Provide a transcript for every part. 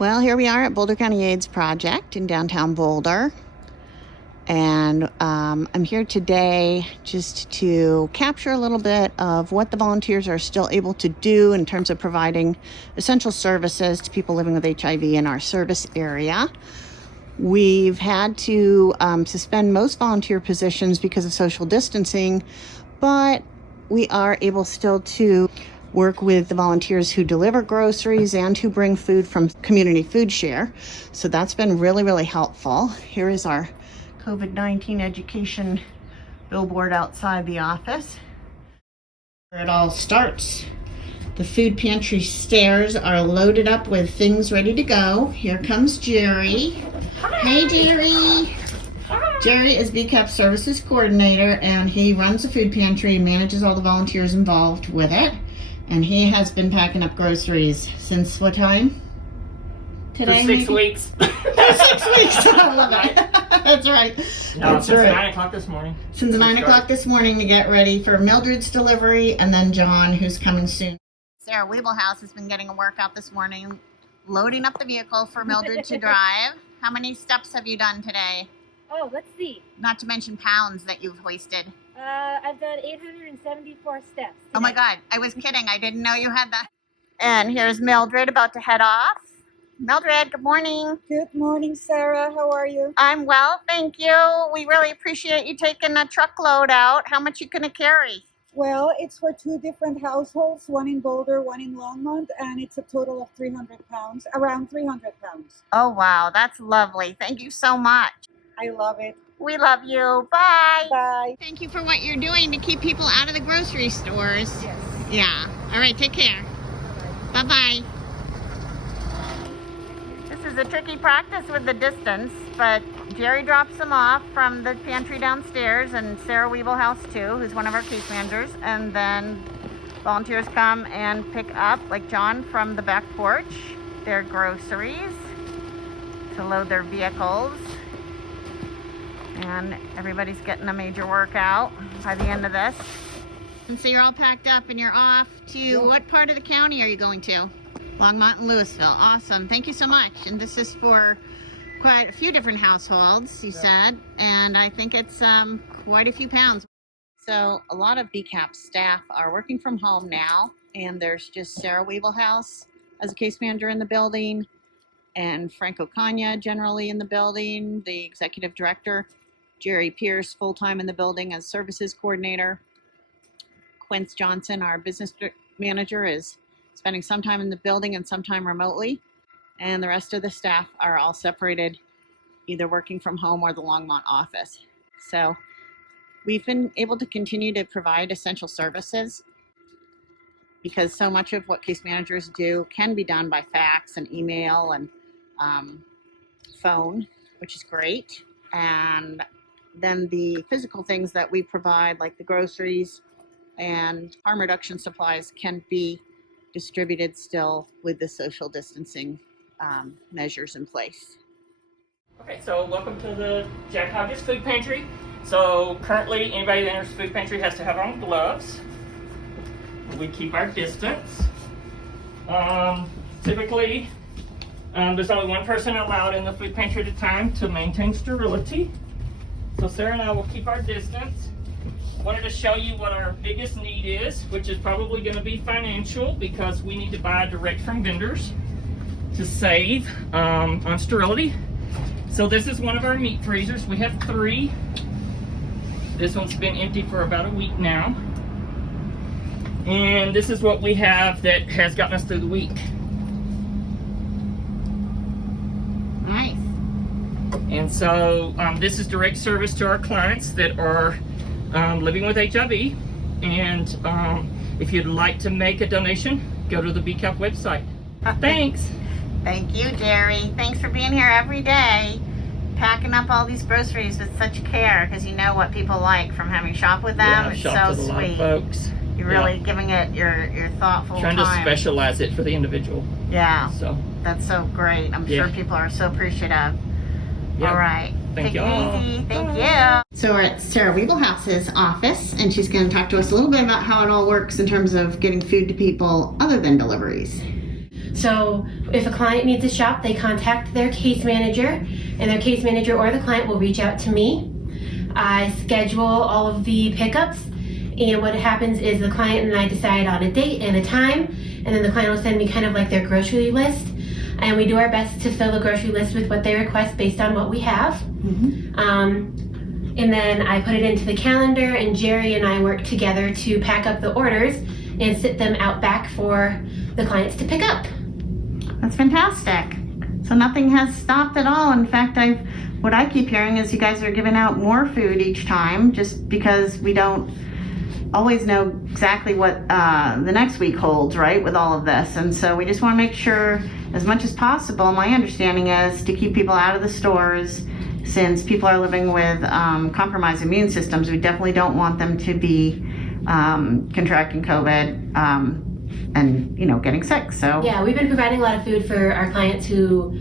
Well, here we are at Boulder County AIDS Project in downtown Boulder. And I'm here today just to capture a little bit of what the volunteers are still able to do in terms of providing essential services to people living with HIV in our service area. We've had to suspend most volunteer positions because of social distancing, but we are able still to work with the volunteers who deliver groceries and who bring food from community food share. So that's been really, really helpful. Here is our COVID-19 education billboard outside the office. Where it all starts. The food pantry stairs are loaded up with things ready to go. Here comes Jerry. Hey, Jerry. Jerry is BCAP Services Coordinator, and he runs the food pantry and manages all the volunteers involved with it. And he has been packing up groceries since what time? Today? For 6 weeks. For 6 weeks. I love it. That's right. No, That's since right. 9 o'clock this morning. Since 9 o'clock this morning to get ready for Mildred's delivery, and then John, who's coming soon. Sarah Annecone has been getting a workout this morning, loading up the vehicle for Mildred to drive. How many steps have you done today? Oh, let's see. Not to mention pounds that you've hoisted. I've done 874 steps today. Oh my God, I was kidding. I didn't know you had that. And here's Mildred about to head off. Mildred, good morning. Good morning, Sarah. How are you? I'm well, thank you. We really appreciate you taking a truckload out. How much you gonna carry? Well, it's for 2 different households, one in Boulder, one in Longmont, and it's a total of 300 pounds, around 300 pounds. Oh wow, that's lovely. Thank you so much. I love it. We love you. Bye. Bye. Thank you for what you're doing to keep people out of the grocery stores. Yes. Yeah. All right, take care. Bye-bye. This is a tricky practice with the distance, but Jerry drops them off from the pantry downstairs, and Sarah Annecone too, who's one of our case managers, and then volunteers come and pick up, like John from the back porch, their groceries to load their vehicles. And everybody's getting a major workout by the end of this. And so you're all packed up and you're off to what part of the county are you going to? Longmont and Louisville. Awesome. Thank you so much. And this is for quite a few different households, you said, and I think it's quite a few pounds. So a lot of BCAP staff are working from home now, and there's just Sarah Annecone as a case manager in the building, and Frank Ocaña generally in the building, the executive director. Jerry Pierce, full-time in the building as services coordinator. Quince Johnson, our business manager, is spending some time in the building and some time remotely. And the rest of the staff are all separated, either working from home or the Longmont office. So we've been able to continue to provide essential services because so much of what case managers do can be done by fax and email and phone, which is great. And then the physical things that we provide, like the groceries and harm reduction supplies, can be distributed still with the social distancing measures in place. Okay, so welcome to the Jack Hodges Food Pantry. So currently, anybody that enters the food pantry has to have on gloves. We keep our distance. Typically, there's only one person allowed in the food pantry at a time to maintain sterility. So Sarah and I will keep our distance. I wanted to show you what our biggest need is, which is probably going to be financial, because we need to buy direct from vendors to save on sterility. So this is one of our meat freezers. We have 3. This one's been empty for about a week now. And this is what we have that has gotten us through the week. Nice. And so this is direct service to our clients that are living with HIV. And if you'd like to make a donation, go to the BCAP website. Thanks. Thank you, Jerry. Thanks for being here every day, packing up all these groceries with such care, because you know what people like from having shopped with them. Yeah, It's shopped so with a lot of sweet. folks. You're really giving it your thoughtful Trying time. to specialize it for the individual. Yeah, So that's so great. I'm sure people are so appreciative. yeah. All right. Thank Take you it all. easy. Thank you. So we're at Sarah Annecone office, and she's going to talk to us a little bit about how it all works in terms of getting food to people other than deliveries. So if a client needs a shop, they contact their case manager, and their case manager or the client will reach out to me. I schedule all of the pickups, and what happens is the client and I decide on a date and a time, and then the client will send me kind of like their grocery list, and we do our best to fill the grocery list with what they request based on what we have. And then I put it into the calendar, and Jerry and I work together to pack up the orders and sit them out back for the clients to pick up. That's fantastic. So nothing has stopped at all. In fact, what I keep hearing is you guys are giving out more food each time, just because we don't always know exactly what the next week holds, right, with all of this. And so we just want to make sure, as much as possible, my understanding is to keep people out of the stores. Since people are living with compromised immune systems, we definitely don't want them to be contracting COVID and getting sick. So yeah, we've been providing a lot of food for our clients who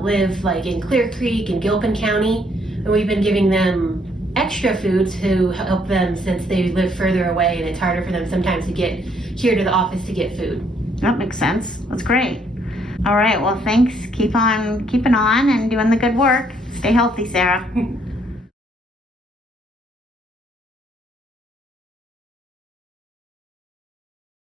live like in Clear Creek and Gilpin County, and we've been giving them extra food to help them since they live further away and it's harder for them sometimes to get here to the office to get food. That makes sense. That's great. All right, well, thanks. Keep on keeping on and doing the good work. Stay healthy, Sarah.